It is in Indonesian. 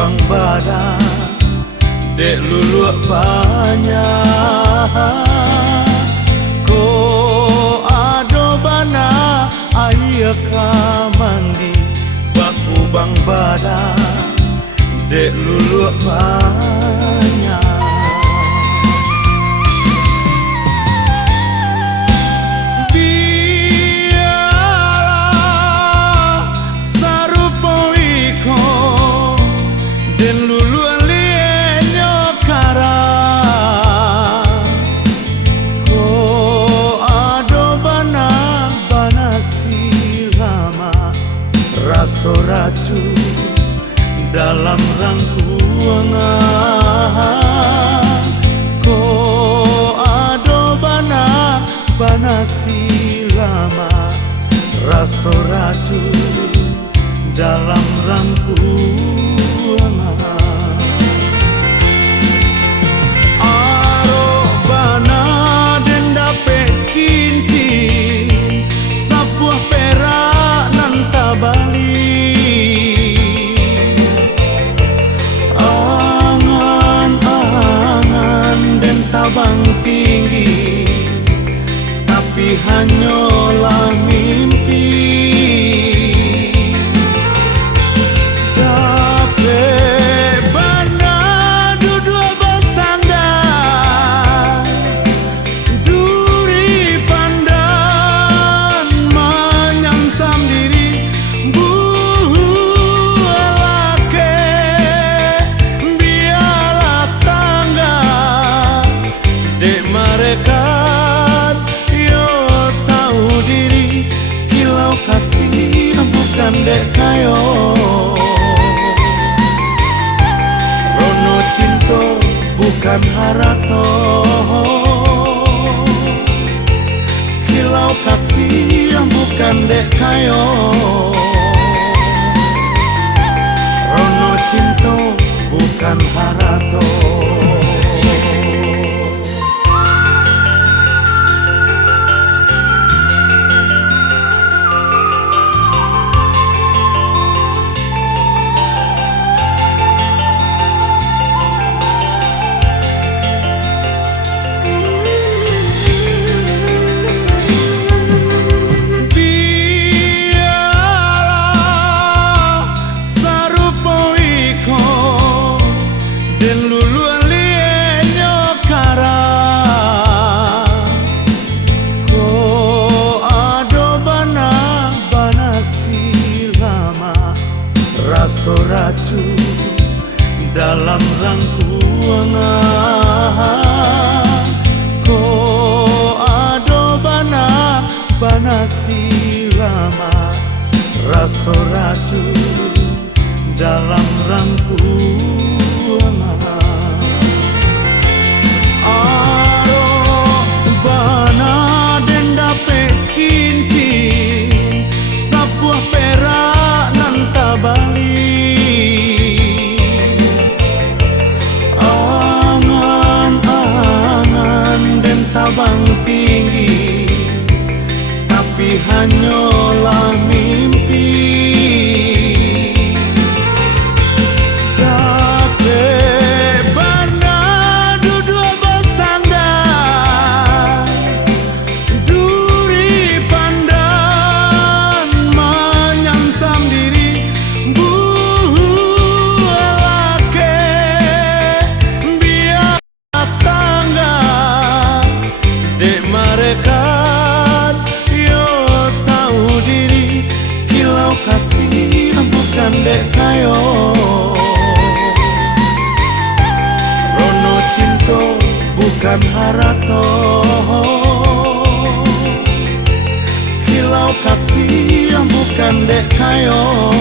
bang badan dek luluak banyak ko ado bana ayah ka mandi baku bang badan dek luluak banyak. Raso racun dalam rangkuangan ko ado bana silama raso racun dalam rangkuangan aro bana den dape cincin sapuah perak nan tabali bang tinggi tapi hanyalah mimpi dapat bana duduk bersandar duri pandan menyangsam diri bualake biarlah tangga dek mereka yo tahu diri kilau kasih bukan dek kayo rono cinto bukan harato kilau kasih bukan dek kayo rono cinto bukan harato. Raso racun dalam rangkuangan ko ado bana silama raso racun dalam rangkuangan aro bana den dape cincin sapuah perak nan tabali bang tinggi tapi hanyalah mimpi dapat bana duduk bersandar duri pandan menyangsam diri bualake biar tangga dek mereka yo tahu diri kilau kasih bukan dek kayo rono cinto bukan harato kilau kasih bukan dek kayo